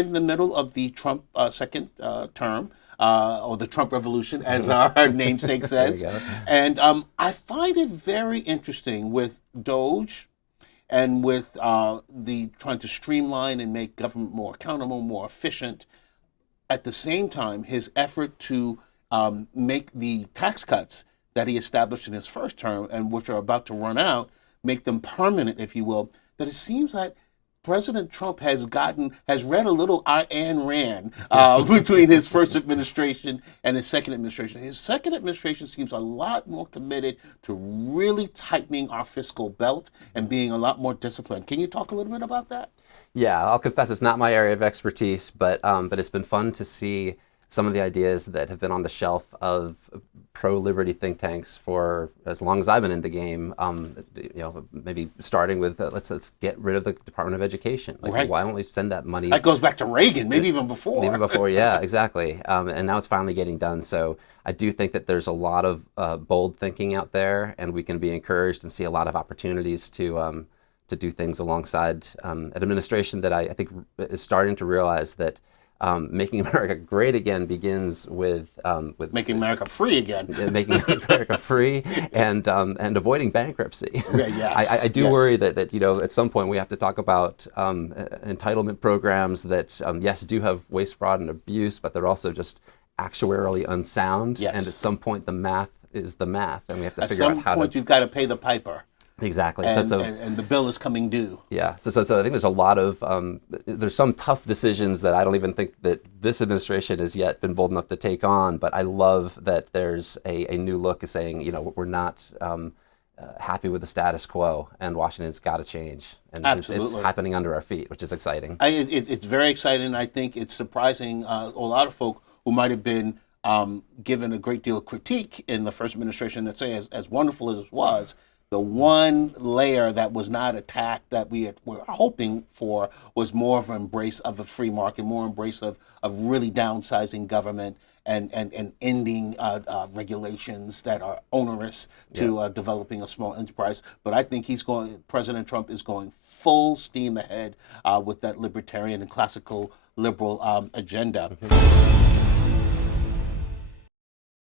right in the middle of the Trump second term, or the Trump Revolution, as our namesake says. There you go. And I find it very interesting with Doge and with the trying to streamline and make government more accountable, more efficient. At the same time, his effort to make the tax cuts that he established in his first term and which are about to run out, make them permanent, if you will, that it seems that President Trump has read a little Ayn Rand between his first administration and his second administration. His second administration seems a lot more committed to really tightening our fiscal belt and being a lot more disciplined. Can you talk a little bit about that? Yeah, I'll confess it's not my area of expertise, but it's been fun to see some of the ideas that have been on the shelf of pro-liberty think tanks for as long as I've been in the game. Maybe starting with let's get rid of the Department of Education. Like, right. Why don't we send that money? That goes back to Reagan, maybe even before. Even before, yeah, exactly. And now it's finally getting done. So I do think that there's a lot of bold thinking out there, and we can be encouraged and see a lot of opportunities to do things alongside an administration that I think is starting to realize that making America great again begins with making America free again. Making America free and avoiding bankruptcy. Yes. I do worry that at some point we have to talk about entitlement programs that yes do have waste, fraud, and abuse, but they're also just actuarially unsound. Yes. And at some point the math is the math, and we have to figure out how to. At some point you've got to pay the piper. Exactly. And the bill is coming due. Yeah. So I think there's a lot of there's some tough decisions that I don't even think that this administration has yet been bold enough to take on. But I love that there's a new look at saying, we're not happy with the status quo, and Washington's got to change. And it's happening under our feet, which is exciting. It's very exciting. I think it's surprising a lot of folk who might have been given a great deal of critique in the first administration that say, as wonderful as it was, the one layer that was not attacked that we were hoping for was more of an embrace of a free market, more embrace of really downsizing government and ending regulations that are onerous to developing a small enterprise. But I think President Trump is going full steam ahead with that libertarian and classical liberal agenda. Mm-hmm.